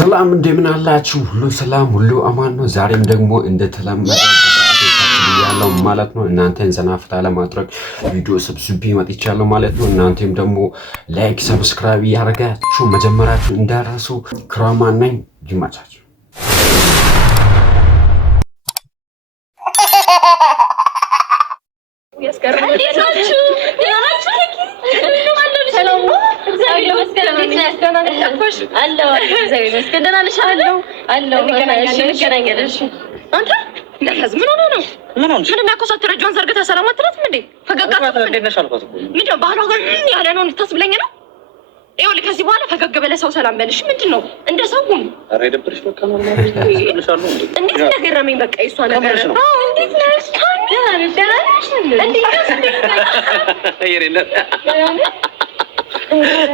ሰላም እንደምን አላችሁ? ሁሉ ሰላም ሁሉ አማን ነው። ዛሬም ደግሞ እንደተለመደው ያለው ማለት ነው እናንተን ዘና ፈታ ለማድረግ ቪዲዮ ሰብስቤ መጥቻለሁ ማለት ነው። እናንተም ደግሞ ላይክ ሰብስክራይብ ያደርጋችሁ መጀመራችሁ እንዳረሱ ክራማን ነኝ። ይመቻችሁ። ከዚህ በኋላ ፈገግ በለ ሰው ሰላም በልሽ። ምንድነው እንደ ሰውም አረ ይደብርሽ በቃ ነው ልሻሉ እንዴት ነገረመኝ። በቃ እሷ ነገር ነው። እንዴት ነሽ?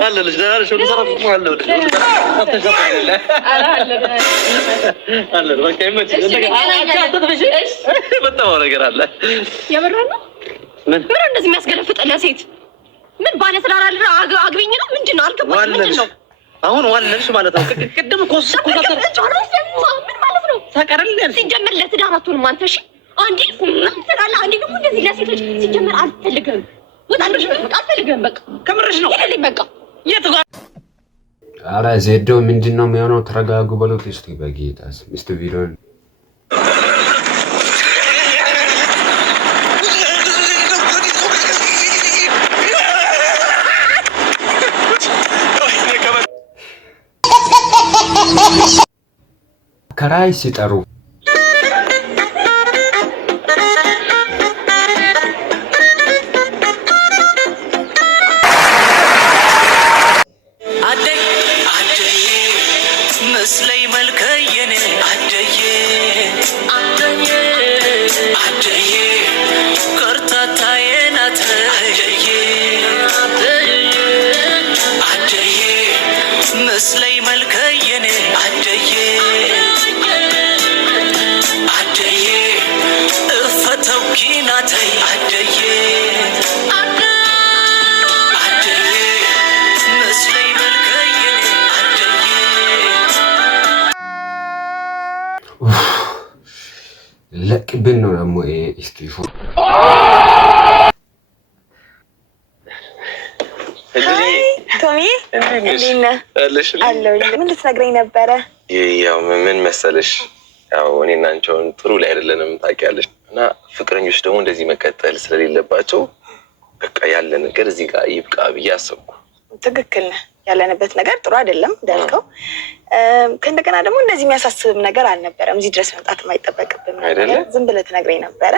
አለ ልጅ ደህና ነሽ? ሁሉ ሰላም ነው አለ ወደ አለ በቃ ይመችሽ። በጣም ነገር አለ የምርህ ነው። ምን እንደዚህ የሚያስገለፍጥ ለሴት ምን ባለ ትዳር አለ አግቢኝ ነው ምንድነው? አልገባኝም። ምንድነው አሁን ዋለልሽ ማለት ነው? ቅድም ኮስ ምን ማለት ነው? ታቀርልኝ ሲጀመር ለትዳር አትሆንም አንተ። እሺ አንዴ ትላላ አንዴ ደግሞ እንደዚህ ለሴቶች ሲጀመር አልፈልግም። ወጣልሽ በቃ አልፈልግም። በቃ ከምርሽ ነው ይሄ በቃ የት ጋር አረ ዜዶ ምንድነው የሚሆነው? ተረጋጉ በሉት እስቲ በጌታስ ሚስት ቪዲዮን ከራይ ሲጠሩ መስለይ መልከየኔ አደየ አደየ አደየ ከርታታዬ ናት አደየ አደየ መስለይ መልከየኔ አደየ አደየ እፈተው ኪናተይ አደየ ለቅብን ነው ደግሞ እስቲፎ ቶሚ እንዴና አለው ምን ልትነግረኝ ነበረ? ያው ምን መሰለሽ፣ ያው እኔና አንቺውን ጥሩ ላይ አይደለንም ታውቂያለሽ። እና ፍቅረኞች ደግሞ እንደዚህ መቀጠል ስለሌለባቸው በቃ ያለ ነገር እዚህ ጋር ይብቃ ብዬ አሰብኩ። ትክክል ነህ። ያለንበት ነገር ጥሩ አይደለም እንዳልከው። ከእንደገና ደግሞ እንደዚህ የሚያሳስብም ነገር አልነበረም። እዚህ ድረስ መምጣት የማይጠበቅብን ነገር ዝም ብለህ ትነግረኝ ነበረ።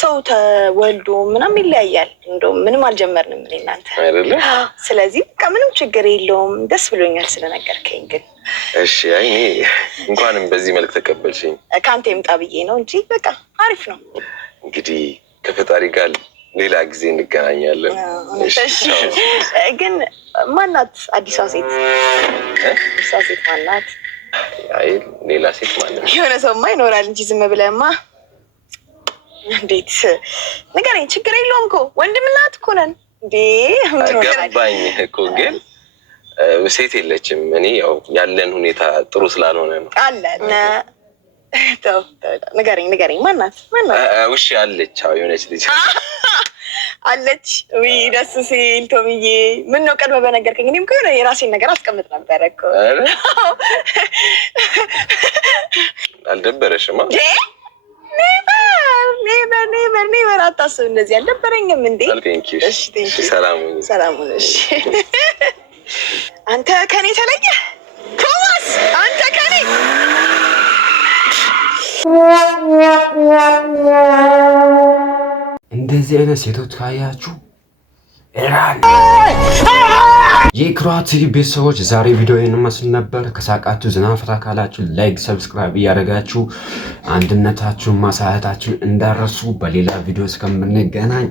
ሰው ተወልዶ ምናምን ይለያያል። እንደውም ምንም አልጀመርንም እኔ እናንተ አይደለ? ስለዚህ በቃ ምንም ችግር የለውም። ደስ ብሎኛል ስለነገርከኝ። ግን እሺ፣ አይ እኔ እንኳንም በዚህ መልክ ተቀበልሽኝ ከአንተ ይምጣ ብዬ ነው እንጂ በቃ አሪፍ ነው። እንግዲህ ከፈጣሪ ጋር ሌላ ጊዜ እንገናኛለን። ግን ማናት አዲሷ ሴት? አዲሷ ሴት ማናት? አይ ሌላ ሴት ማለት የሆነ ሰውማ ይኖራል እንጂ ዝም ብለህማ እንዴት ንገረኝ። ችግር የለውም እኮ ወንድምና እህት እኮ ነን እንዴ። ገባኝ እኮ ግን ሴት የለችም። እኔ ያው ያለን ሁኔታ ጥሩ ስላልሆነ ነው። አለ ንገረኝ ማናት? ውሽ አለች። አዎ የሆነች ልጅ አለች። ውይ ደስ ሲል ቶሚዬ፣ ምን ነው ቀድመህ በነገርከኝ። እኔም እኮ የራሴን ነገር አስቀምጥ ነበረ እኮ። አልደበረሽማ? ኔቨር አታስብ፣ እንደዚህ አልደበረኝም እንዴ። ሰላም ሁን። እሺ አንተ ከኔ ተለየ ቶማስ፣ አንተ ከኔ እንደዚህ አይነት ሴቶች ካያችሁ የክሮአቲ ቤተሰቦች ዛሬ ቪዲዮ ይህን መስል ነበር። ከሳቃችሁ ዘና ፈታ ካላችሁ ላይክ ሰብስክራይብ እያደረጋችሁ አንድነታችሁን ማሳየታችሁን እንዳረሱ። በሌላ ቪዲዮ እስከምንገናኝ